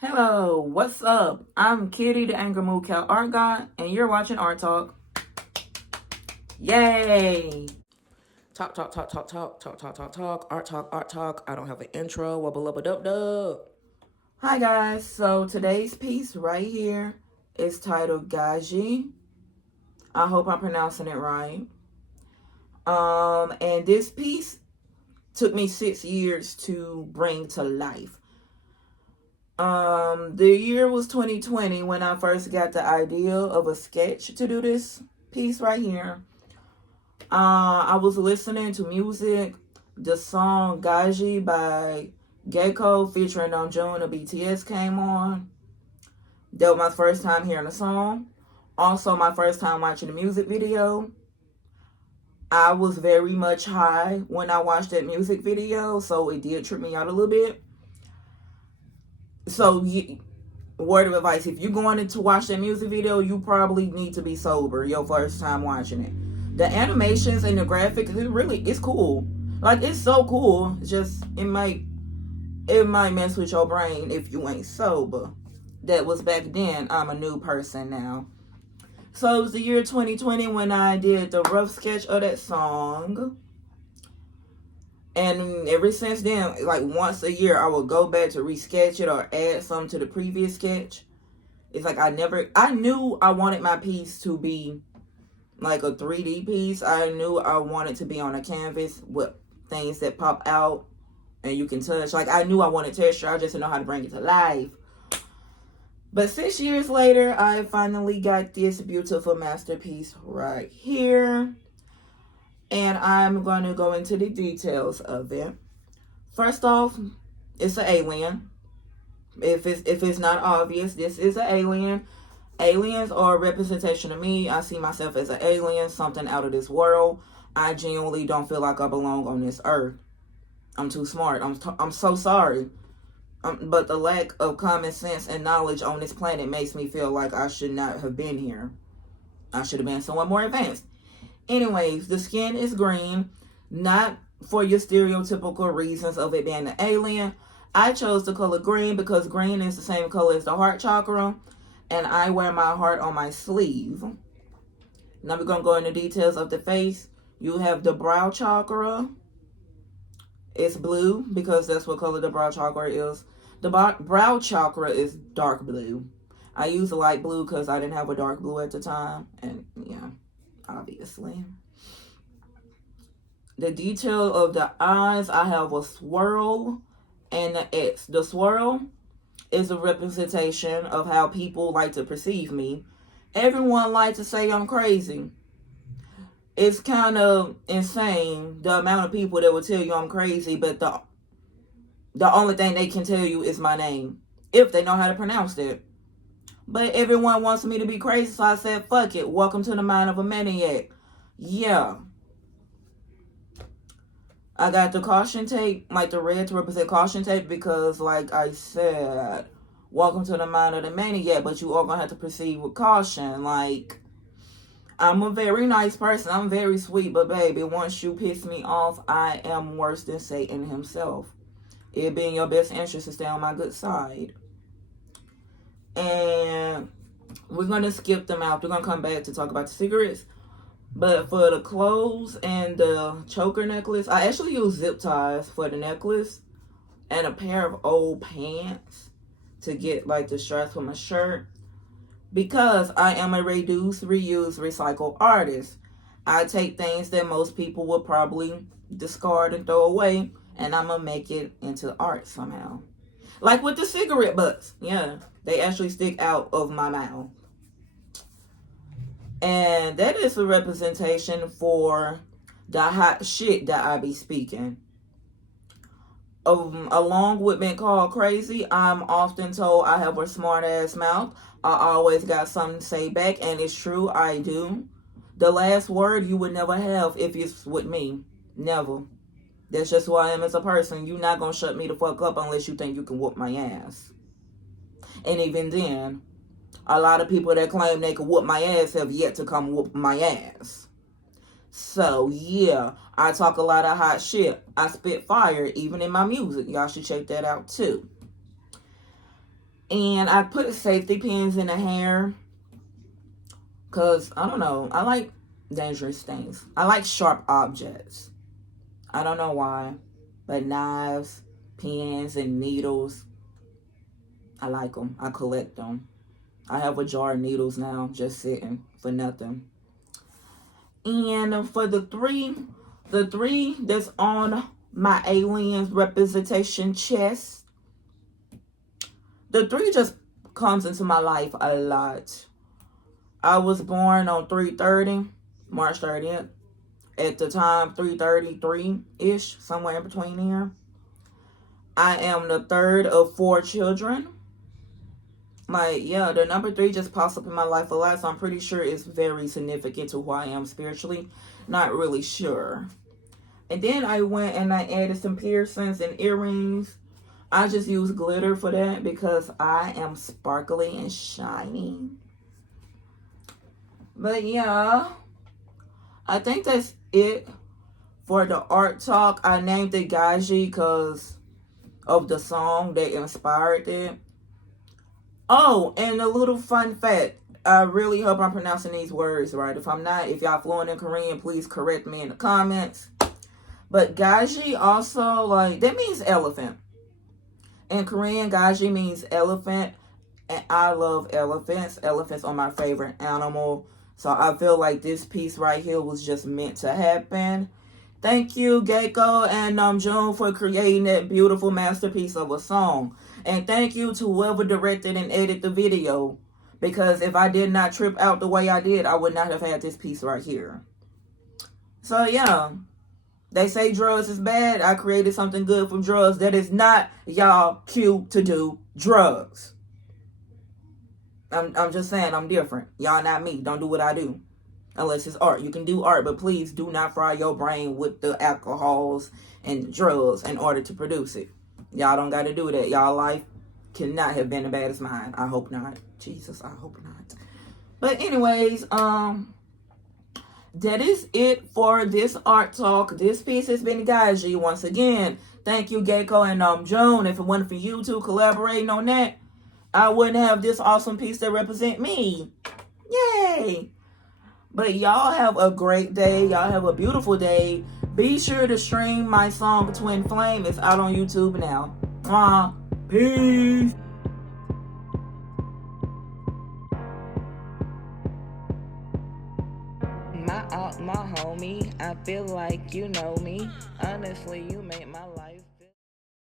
Hello, what's up? I'm Kitty, the Anger Mood Cow Art God, and you're watching Art Talk. Yay! Talk, talk, talk, talk, talk, talk, talk, talk, talk, art talk, art talk. I don't have an intro. Wubba lubba dub dub. Hi guys, so today's piece right here is titled Gajah. I hope I'm pronouncing it right. And this piece took me 6 years to bring to life. The year was 2020 when I first got the idea of a sketch to do this piece right here. I was listening to music. The song Gajah by Gajah featuring on June of BTS came on. That was my first time hearing the song. Also, my first time watching the music video. I was very much high when I watched that music video, so it did trip me out a little bit. So, word of advice, if you're going to watch that music video, you probably need to be sober your first time watching it. The animations and the graphics, it's cool. Like, it's so cool. It's just, it might mess with your brain if you ain't sober. That was back then. I'm a new person now. So, it was the year 2020 when I did the rough sketch of that song. And ever since then, like once a year, I will go back to resketch it or add something to the previous sketch. It's like I knew I wanted my piece to be like a 3D piece. I knew I wanted to be on a canvas with things that pop out and you can touch. Like I knew I wanted texture. I just didn't know how to bring it to life. But 6 years later, I finally got this beautiful masterpiece right here. And I'm going to go into the details of it. First off, it's an alien. If it's not obvious, this is an alien. Aliens are a representation of me. I see myself as an alien, something out of this world. I genuinely don't feel like I belong on this earth. I'm too smart. I'm so sorry. But the lack of common sense and knowledge on this planet makes me feel like I should not have been here. I should have been somewhat more advanced. Anyways, the skin is green, not for your stereotypical reasons of it being an alien. I chose the color green because green is the same color as the heart chakra, and I wear my heart on my sleeve. Now we're going to go into details of the face. You have the brow chakra. It's blue because that's what color the brow chakra is. The brow chakra is dark blue. I use a light blue because I didn't have a dark blue at the time, and yeah. Obviously. The detail of the eyes, I have a swirl and an X. The swirl is a representation of how people like to perceive me. Everyone likes to say I'm crazy. It's kind of insane the amount of people that will tell you I'm crazy, but the only thing they can tell you is my name, if they know how to pronounce it. But everyone wants me to be crazy, so I said, fuck it. Welcome to the mind of a maniac. Yeah. I got the caution tape, like the red to represent caution tape, because like I said, welcome to the mind of the maniac, but you are going to have to proceed with caution. Like, I'm a very nice person. I'm very sweet, but baby, once you piss me off, I am worse than Satan himself. It be in your best interest to stay on my good side. And we're going to skip them out. We're going to come back to talk about the cigarettes. But for the clothes and the choker necklace, I actually use zip ties for the necklace and a pair of old pants to get like the straps for my shirt. Because I am a reduce, reuse, recycle artist. I take things that most people would probably discard and throw away, and I'm going to make it into art somehow. Like with the cigarette butts. Yeah. They actually stick out of my mouth. And that is a representation for the hot shit that I be speaking. Along with being called crazy, I'm often told I have a smart ass mouth. I always got something to say back, and it's true, I do. The last word you would never have if it's with me. Never. That's just who I am as a person. You're not going to shut me the fuck up unless you think you can whoop my ass. And even then, a lot of people that claim they can whoop my ass have yet to come whoop my ass. So, yeah, I talk a lot of hot shit. I spit fire even in my music. Y'all should check that out too. And I put safety pins in the hair because, I don't know, I like dangerous things. I like sharp objects. I don't know why, but knives, pins, and needles, I like them. I collect them. I have a jar of needles now just sitting for nothing. And for the three that's on my aliens representation chest, the 3 just comes into my life a lot. I was born on 3/30, March 30th. At the time, 3:33-ish, somewhere in between there. I am the 3rd of 4 children. Like, yeah, the number 3 just pops up in my life a lot, so I'm pretty sure it's very significant to who I am spiritually. Not really sure. And then I went and I added some piercings and earrings. I just use glitter for that because I am sparkly and shiny. But yeah, I think that's it for the art talk. I named it Gajah because of the song that inspired it. Oh, and a little fun fact. I really hope I'm pronouncing these words right. If I'm not, if y'all fluent in Korean, please correct me in the comments. But Gajah also, like, that means elephant. In Korean, Gajah means elephant. And I love elephants. Elephants are my favorite animal. So I feel like this piece right here was just meant to happen. Thank you, Gecko and June, for creating that beautiful masterpiece of a song. And thank you to whoever directed and edited the video. Because if I did not trip out the way I did, I would not have had this piece right here. So yeah, they say drugs is bad. I created something good from drugs. That is not y'all cue to do drugs. I'm just saying I'm different. Y'all not me. Don't do what I do. Unless it's art. You can do art, but please do not fry your brain with the alcohols and drugs in order to produce it. Y'all don't got to do that. Y'all life cannot have been as bad as mine. I hope not. Jesus, I hope not. But anyways, that is it for this art talk. This piece has been Gajah. Once again, thank you, Gecko and June. If it wasn't for you two collaborating on that, I wouldn't have this awesome piece that represent me. Yay! But y'all have a great day. Y'all have a beautiful day. Be sure to stream my song Twin Flame. It's out on YouTube now. Peace. My homie, I feel like you know me. Honestly, you made my life.